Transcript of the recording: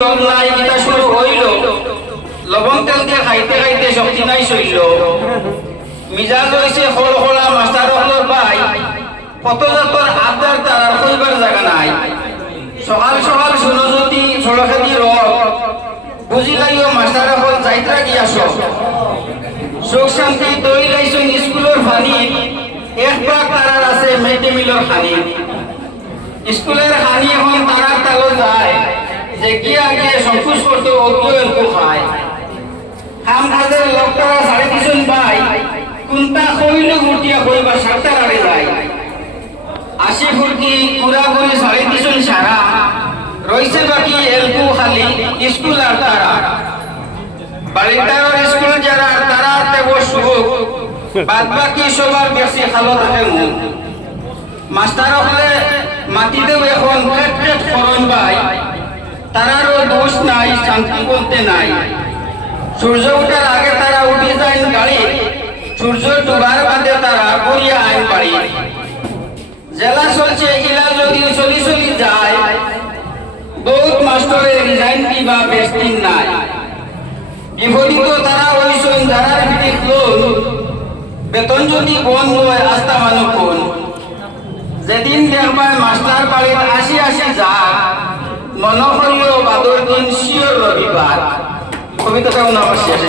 নাই গীতা শুরু হইল লবণ তেল দিয়ে খাইতে খাইতে শক্তি নাই শৈল মিজাজ হয়েছে হল হলা মাস্টার হলর ভাই কত জাতর আবদার তার আর কইবার জায়গা নাই সকাল সকাল শুনো যদি সড়কেদি রব বুঝি লাইও মাস্টার হল যাইত্রা গিয়া সব সুখ শান্তি দই লাইছুন স্কুলের ফানি এক পাক তারার আছে মিড ডে মিলের খানি স্কুলের খানি এখন তারার তালো যায় যে গিয়া গিয়ে সংকুশ করতে অজ্ঞ এলকো খায় কাম কাজের লোকটারা 3.5 ভাই কোনটা কইল গুটিয়া কইবা সাতটার আগে যায় 80 ফুটি পুরাপুরি 3.5 সারা রইছে বাকি এলকো খালি স্কুল আর তারা বাড়িটার স্কুল যারা তারা তেব সুখ বাদ বাকি সবার বেশি খালো থাকে মুখ মাস্টার হলে মাটিতেও এখন খেট খেট ফরন ভাই তারারও দোষ নাই শান্তি বলতে নাই সূর্য উঠার আগে তারা উঠে যায় গাড়ি সূর্য ডুবার বাদে তারা করিয়া আইন বাড়ি জেলা চলছে ইলা যদি চলি চলি যায় বহুত মাস্টারের রিজাইন দিবা বেশ দিন নাই বিপরীত তারা ওইসন যারার ভিড়ে ক্লোন বেতন যদি বন্ধ হয় আস্থা মানুষ কোন যেদিন দেখবার মাস্টার বাড়ির আসি যা মনে করিও বাদর দিন শিওর রবিবার কবিতাটা উনাবার শেষ